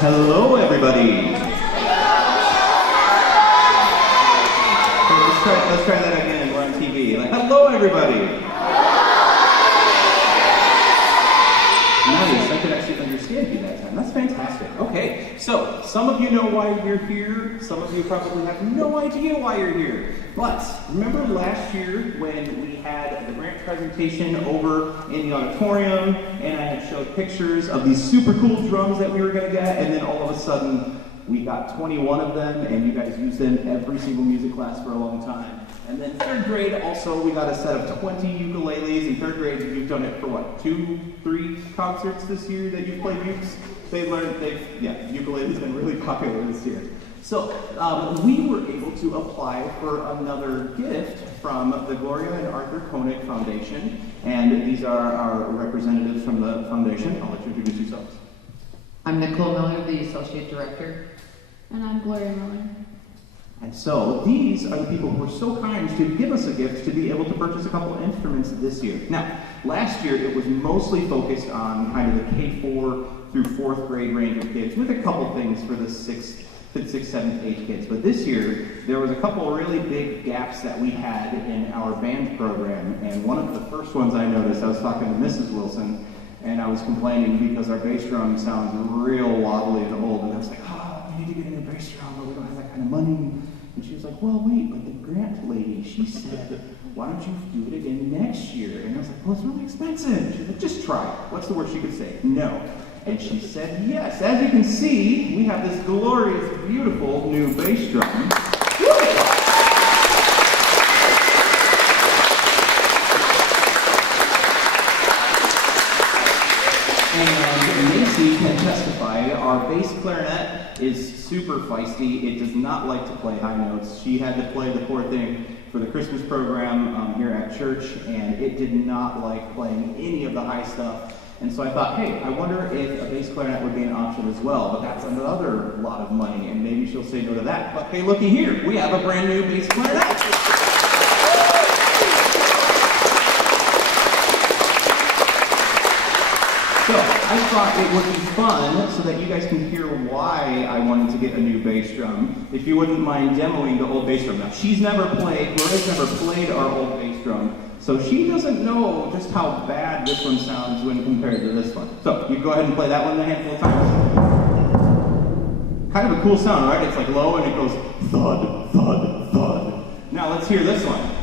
Hello, everybody. Let's try that again. We're on TV. Like, hello, everybody. Nice. I could actually understand you that time. That's fantastic. Okay. So, some of you know why you're here. Some of you probably have no idea why you're here. But remember last year when we had the grant presentation over in the auditorium, and I had showed pictures of these super cool drums that we were going to get, and then all of a sudden we got 21 of them, and you guys used them every single music class for a long time. And then third grade, also, we got a set of 20 ukuleles. In third grade, you've done it for what, 2, 3 concerts this year that you've played ukes? Ukulele's been really popular this year. So we were able to apply for another gift from the Gloria Arthur Konig Foundation, and these are our representatives from the foundation. I'll let you introduce yourselves. I'm Nicole Miller, the Associate Director. And I'm Gloria Miller. And so these are the people who were so kind to give us a gift to be able to purchase a couple of instruments this year. Now, last year it was mostly focused on kind of the K4 through 4th grade range of kids, with a couple things for the 6th, 7th, 8th kids. But this year, there was a couple really big gaps that we had in our band program. And one of the first ones I noticed, I was talking to Mrs. Wilson, and I was complaining because our bass drum sounds real wobbly and old. And I was like, we need to get a new bass drum, but we don't have that kind of money. And she was like, well, wait, but the grant lady, she said, why don't you do it again next year? And I was like, well, it's really expensive. She's like, just try it. What's the worst she could say? No. And she said yes. As you can see, we have this glorious, beautiful new bass drum. And Macy can testify, our bass clarinet is super feisty. It does not like to play high notes. She had to play the poor thing for the Christmas program here at church, and it did not like playing any of the high stuff. And so I thought, hey, I wonder if a bass clarinet would be an option as well, but that's another lot of money, and maybe she'll say no to that. But hey, looky here, we have a brand new bass clarinet. So I thought it would be fun so that you guys can hear why I wanted to get a new bass drum. If you wouldn't mind demoing the old bass drum. Now, Gloria's never played our old bass drum, so she doesn't know just how bad this one sounds when compared to this one. So you go ahead and play that one a handful of times. Kind of a cool sound, right? It's like low and it goes thud, thud, thud. Now let's hear this one.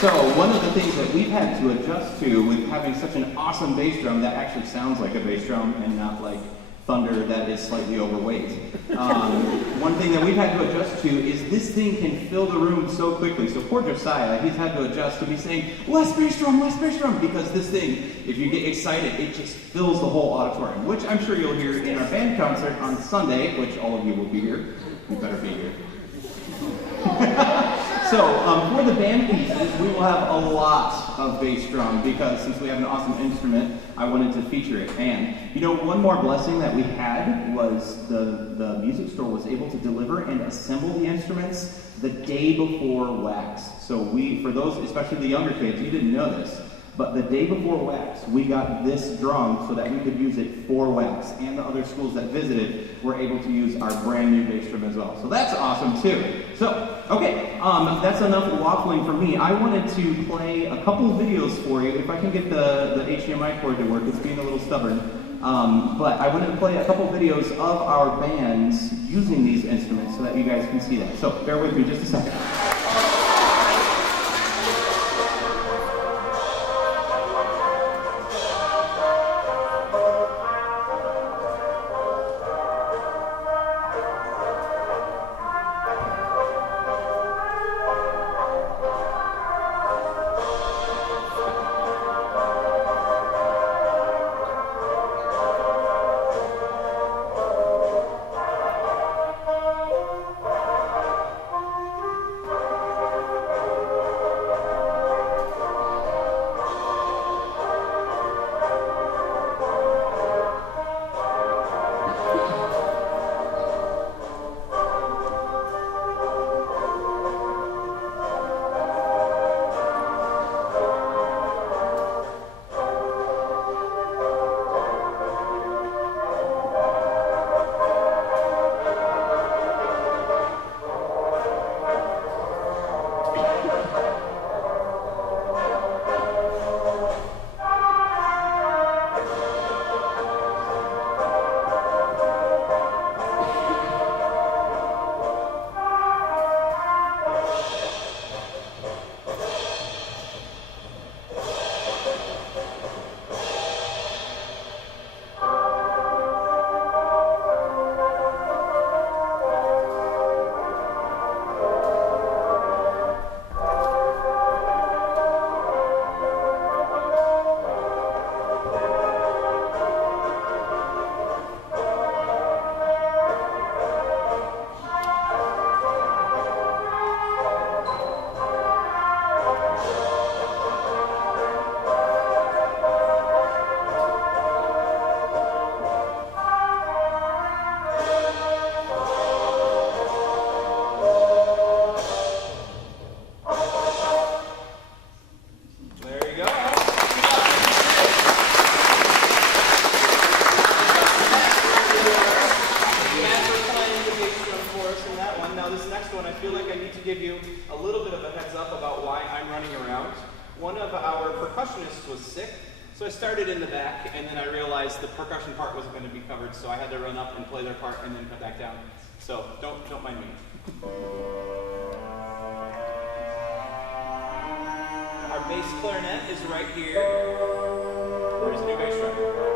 So one of the things that we've had to adjust to with having such an awesome bass drum that actually sounds like a bass drum and not like thunder that is slightly overweight. One thing that we've had to adjust to is this thing can fill the room so quickly. So poor Josiah, he's had to adjust to be saying, less bass drum, because this thing, if you get excited, it just fills the whole auditorium, which I'm sure you'll hear in our band concert on Sunday, which all of you will be here. You better be here. So, for the band pieces, we will have a lot of bass drum because since we have an awesome instrument, I wanted to feature it. And, you know, one more blessing that we had was the music store was able to deliver and assemble the instruments the day before wax. So for those, especially the younger kids, you didn't know this, but the day before wax, we got this drum so that we could use it for wax. And the other schools that visited were able to use our brand new bass drum as well. So that's awesome too. So, okay, that's enough waffling for me. I wanted to play a couple of videos for you. If I can get the HDMI cord to work, it's being a little stubborn. But I wanted to play a couple of videos of our bands using these instruments so that you guys can see that. So bear with me just a second. give you a little bit of a heads up about why I'm running around. One of our percussionists was sick, so I started in the back, and then I realized the percussion part wasn't going to be covered, so I had to run up and play their part and then come back down. So don't mind me. Our bass clarinet is right here. There's a new bass drum.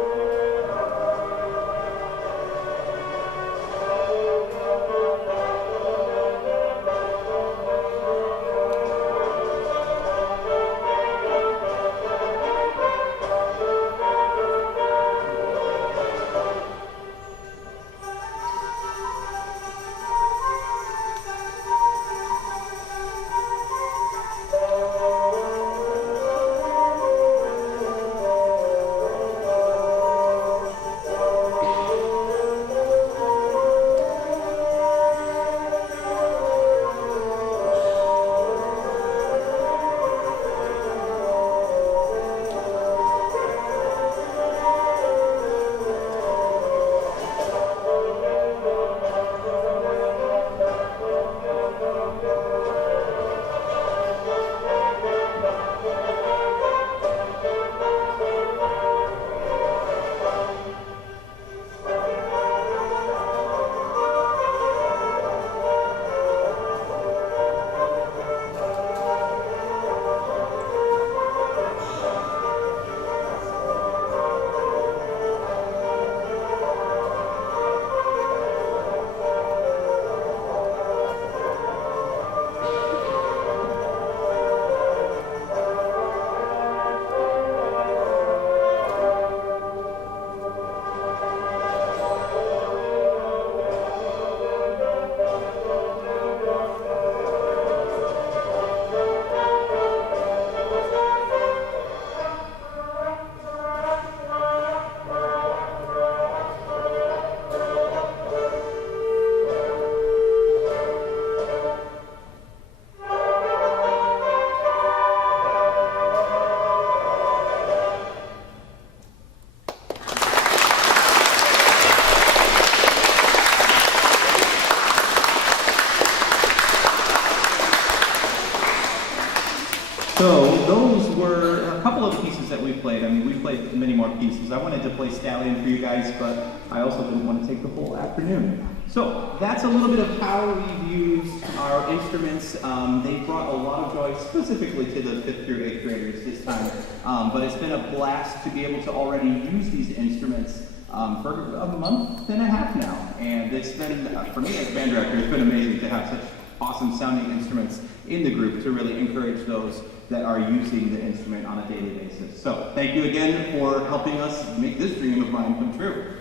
So those were a couple of the pieces that we played. I mean, we played many more pieces. I wanted to play Stallion for you guys, but I also didn't want to take the whole afternoon. So that's a little bit of how we've used our instruments. They brought a lot of joy specifically to the 5th through 8th graders this time. But it's been a blast to be able to already use these instruments for a month and a half now. And it's been, for me as band director, it's been amazing to have such awesome sounding instruments in the group to really encourage those that are using the instrument on a daily basis. So thank you again for helping us make this dream of mine come true.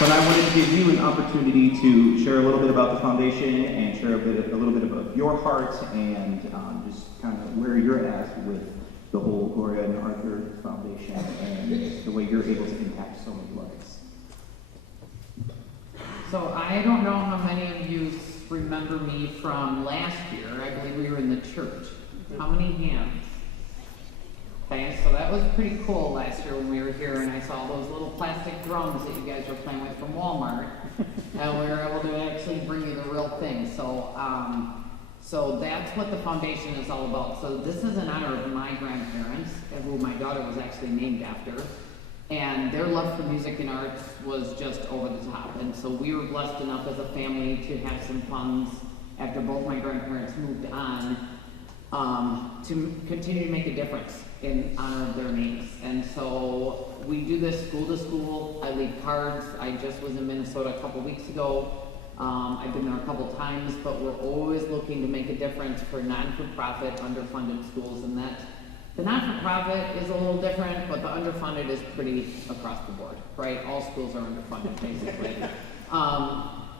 But I wanted to give you an opportunity to share a little bit about the foundation and share a little bit of your heart and just kind of where you're at with the whole Gloria Arthur Foundation and the way you're able to impact so many lives. So I don't know how many of you remember me from last year. I believe we were in the church. How many hands? Okay, so that was pretty cool last year when we were here and I saw those little plastic drums that you guys were playing with from Walmart. And we were able to actually bring you the real thing. So that's what the foundation is all about. So this is in honor of my grandparents, who my daughter was actually named after. And their love for music and arts was just over the top. And so we were blessed enough as a family to have some funds after both my grandparents moved on to continue to make a difference in honor of their names. And so we do this school to school. I leave cards. I just was in Minnesota a couple weeks ago. I've been there a couple times, but we're always looking to make a difference for non-for-profit, underfunded schools, and that the not-for-profit is a little different, but the underfunded is pretty across the board, right? All schools are underfunded, basically.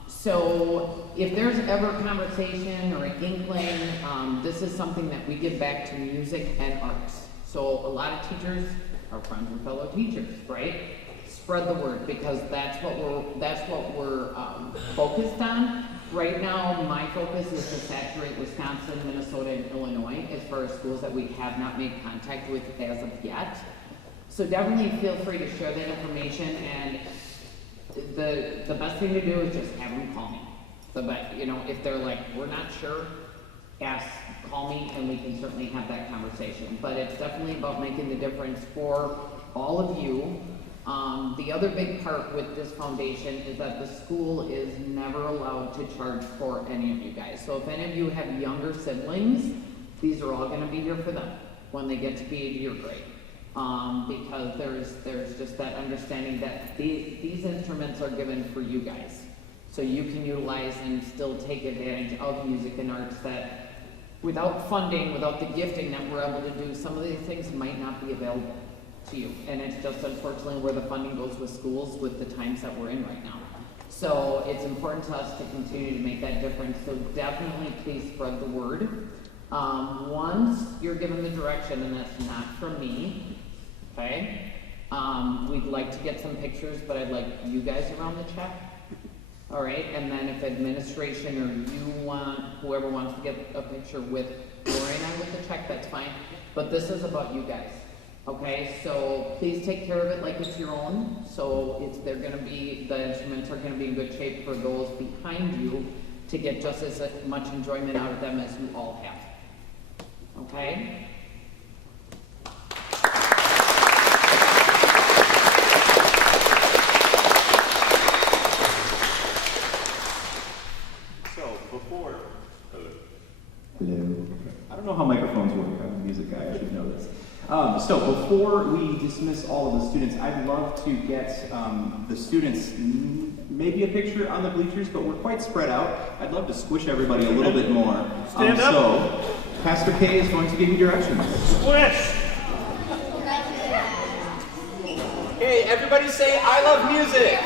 So if there's ever a conversation or an inkling, this is something that we give back to music and arts. So a lot of teachers are friends and fellow teachers, right? Spread the word, because that's what we're focused on. Right now, my focus is to saturate Wisconsin, Minnesota, and Illinois as far as schools that we have not made contact with as of yet. So definitely feel free to share that information, and the best thing to do is just have them call me. If they're like, we're not sure, call me, and we can certainly have that conversation. But it's definitely about making the difference for all of you. The other big part with this foundation is that the school is never allowed to charge for any of you guys. So if any of you have younger siblings, these are all going to be here for them when they get to be in your grade. Because there's just that understanding that these instruments are given for you guys. So you can utilize and still take advantage of music and arts that without funding, without the gifting that we're able to do, some of these things might not be available to you. And it's just unfortunately where the funding goes with schools with the times that we're in right now. So it's important to us to continue to make that difference. So definitely please spread the word. Once you're given the direction, and that's not from me, okay? We'd like to get some pictures, but I'd like you guys around the check. All right, and then if administration or whoever wants to get a picture with Gloria and I with the check, that's fine. But this is about you guys, okay? So please take care of it like it's your own. So the instruments are gonna be in good shape for those behind you to get just as much enjoyment out of them as you all have, okay? Hello. I don't know how microphones work. I'm a music guy. I should know this. So before we dismiss all of the students, I'd love to get the students maybe a picture on the bleachers, but we're quite spread out. I'd love to squish everybody a little bit more. Stand up. So Pastor K is going to give you directions. Squish! Okay, everybody say, I love music.